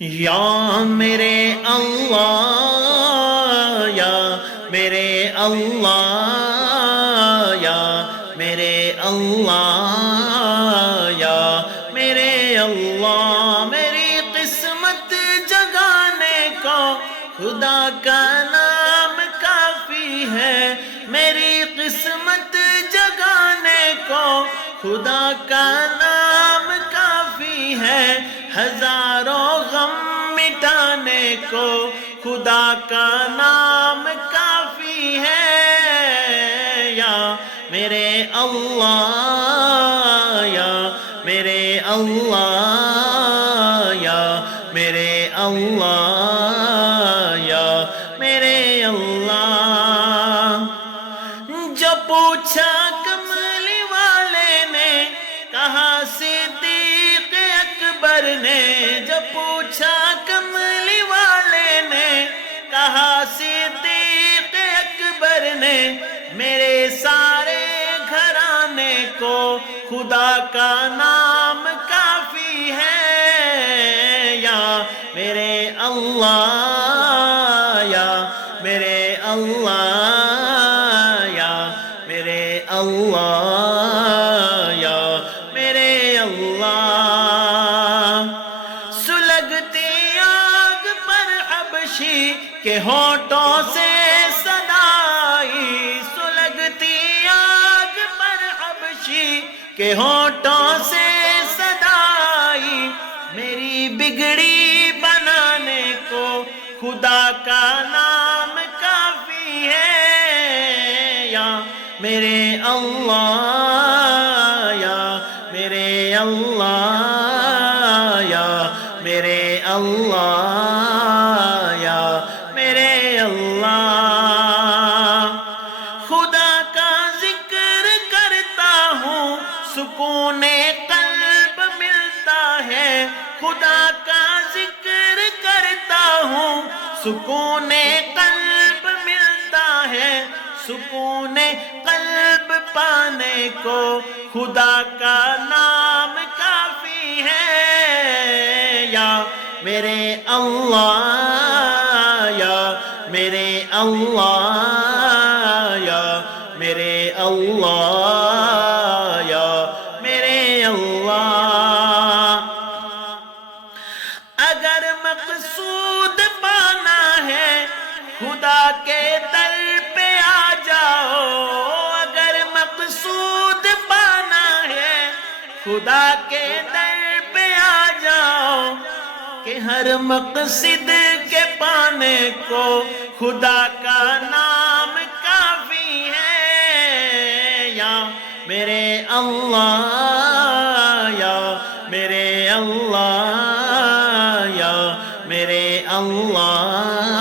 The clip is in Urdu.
یا میرے اللہ، یا میرے اللہ، یا میرے اللہ، یا میرے اللہ، میری قسمت جگانے کو خدا کا نام کافی ہے، میری قسمت جگانے کو خدا کا نام کافی ہے، ہزاروں غم مٹانے کو خدا کا نام کافی ہے، یا میرے اللہ، یا میرے اللہ، یا میرے اللہ، یا میرے اللہ۔ جو پوچھا کملی والے نے کہا صدیق اکبر نے، جو پوچھا کملی والے نے کہا صدیق اکبر نے، میرے سارے گھرانے کو خدا کا نام کافی ہے، یا میرے اللہ، یا میرے اللہ، یا میرے اللہ، یا میرے اللہ۔ سلگتی آگ پر حبشی کے ہونٹوں سے صدا آئی، سلگتی آگ پر حبشی کے ہونٹوں سے صدا آئی، میری بگڑی بنانے کو خدا کا نام کافی ہے، یا میرے اللہ، یا میرے اللہ، یا میرے اللہ، یا میرے اللہ۔ خدا کا ذکر کرتا ہوں سکون قلب ملتا ہے، خدا کا ذکر کرتا ہوں سکون قلب ملتا ہے، سکون قلب پانے کو خدا کا نام کافی ہے، یا میرے اللہ، یا میرے اللہ، یا میرے اللہ، یا میرے اللہ۔ اگر مقصود پانا ہے خدا کے در پہ آ جاؤ، اگر مقصود پانا ہے خدا کے در پہ آ جاؤ، کہ ہر مقصد کے پانے کو خدا کا نام کافی ہے، یا میرے اللہ، یا میرے اللہ، یا میرے اللہ۔